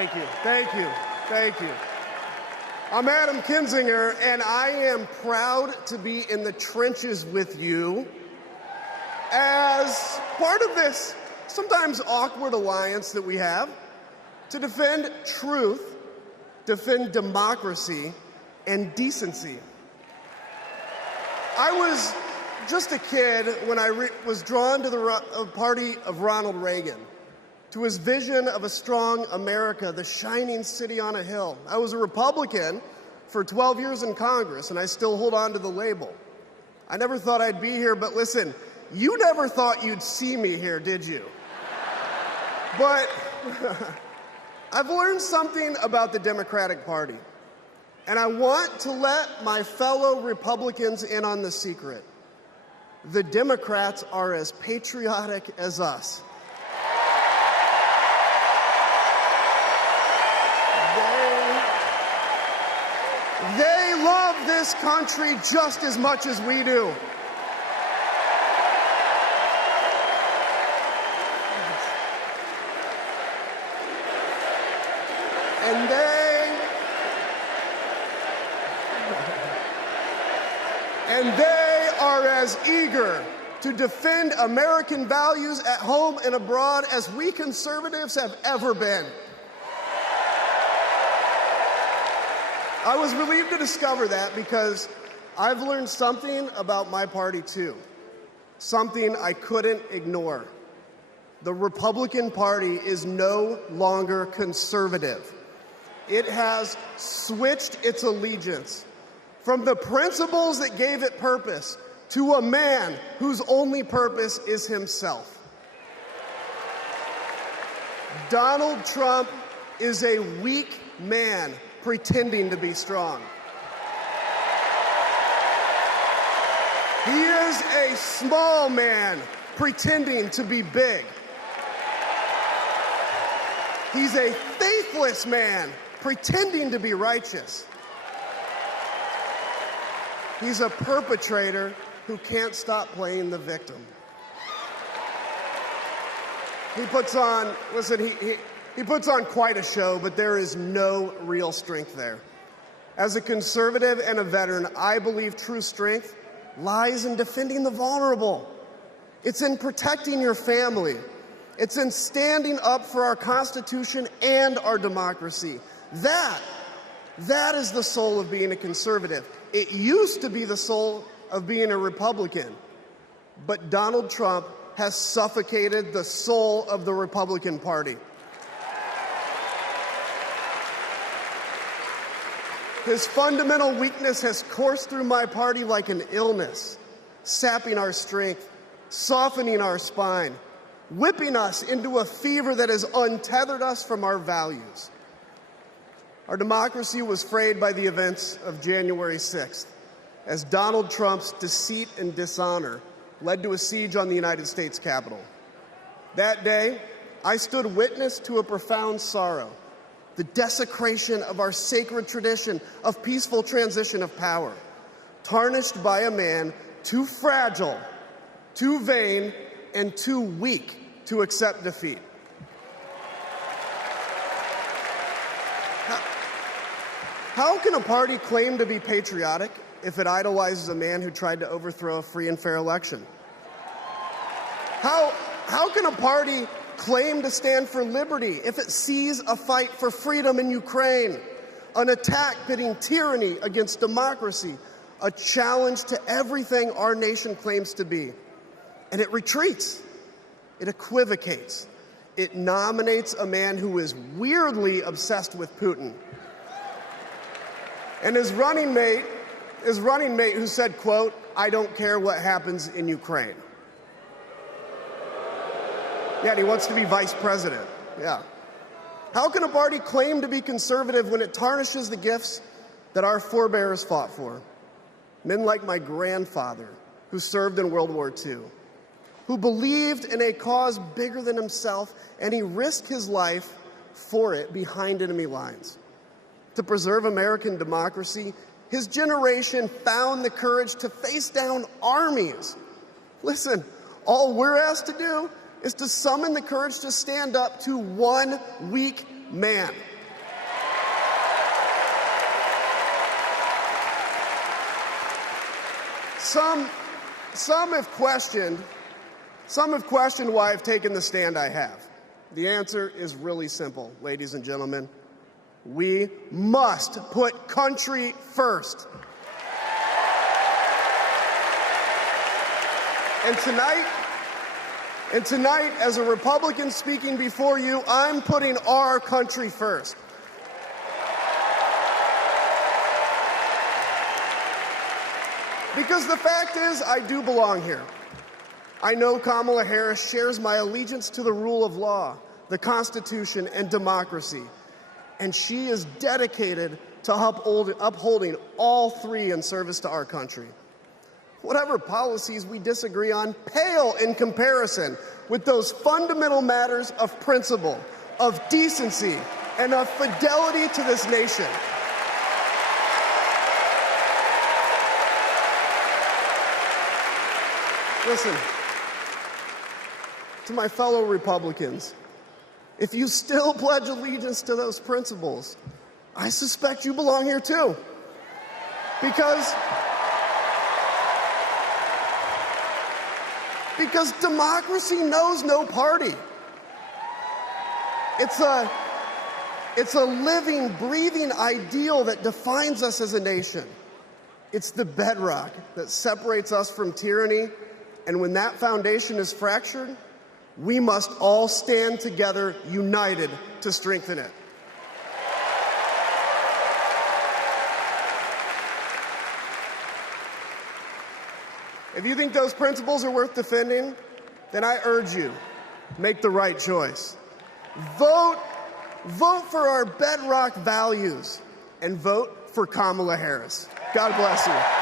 Thank you, thank you, thank you. I'm Adam Kinzinger, and I am proud to be in the trenches with you as part of this sometimes awkward alliance that we have to defend truth, defend democracy, and decency. I was just a kid when I was drawn to the party of Ronald Reagan, to his vision of a strong America, the shining city on a hill. I was a Republican for 12 years in Congress, and I still hold on to the label. I never thought I'd be here, but listen, you never thought you'd see me here, did you? But I've learned something about the Democratic Party, and I want to let my fellow Republicans in on the secret. The Democrats are as patriotic as us. They love this country just as much as we do. And they are as eager to defend American values at home and abroad as we conservatives have ever been. I was relieved to discover that because I've learned something about my party too, something I couldn't ignore. The Republican Party is no longer conservative. It has switched its allegiance from the principles that gave it purpose to a man whose only purpose is himself. Donald Trump is a weak man pretending to be strong. He is a small man pretending to be big. He's a faithless man pretending to be righteous. He's a perpetrator who can't stop playing the victim. He puts on, he puts on quite a show, but there is no real strength there. As a conservative and a veteran, I believe true strength lies in defending the vulnerable. It's in protecting your family. It's in standing up for our Constitution and our democracy. That is the soul of being a conservative. It used to be the soul of being a Republican, but Donald Trump has suffocated the soul of the Republican Party. His fundamental weakness has coursed through my party like an illness, sapping our strength, softening our spine, whipping us into a fever that has untethered us from our values. Our democracy was frayed by the events of January 6th, as Donald Trump's deceit and dishonor led to a siege on the United States Capitol. That day, I stood witness to a profound sorrow, the desecration of our sacred tradition of peaceful transition of power, tarnished by a man too fragile, too vain, and too weak to accept defeat. How can a party claim to be patriotic if it idolizes a man who tried to overthrow a free and fair election? How can a party claim to stand for liberty if it sees a fight for freedom in Ukraine, an attack pitting tyranny against democracy, a challenge to everything our nation claims to be, and it retreats, it equivocates, it nominates a man who is weirdly obsessed with Putin, and his running mate who said, quote, "I don't care what happens in Ukraine." Yeah, and he wants to be vice president. Yeah. How can a party claim to be conservative when it tarnishes the gifts that our forebears fought for? Men like my grandfather, who served in World War II, who believed in a cause bigger than himself, and he risked his life for it behind enemy lines. To preserve American democracy, his generation found the courage to face down armies. Listen, all we're asked to do is to summon the courage to stand up to one weak man. Some have questioned why I've taken the stand I have. The answer is really simple, ladies and gentlemen. We must put country first. And tonight, as a Republican speaking before you, I'm putting our country first. Because the fact is, I do belong here. I know Kamala Harris shares my allegiance to the rule of law, the Constitution, and democracy. And she is dedicated to upholding all three in service to our country. Whatever policies we disagree on pale in comparison with those fundamental matters of principle, of decency, and of fidelity to this nation. Listen, to my fellow Republicans, if you still pledge allegiance to those principles, I suspect you belong here too. Because democracy knows no party. It's a living, breathing ideal that defines us as a nation. It's the bedrock that separates us from tyranny, and when that foundation is fractured, we must all stand together, united, to strengthen it. If you think those principles are worth defending, then I urge you, make the right choice. Vote for our bedrock values and vote for Kamala Harris. God bless you.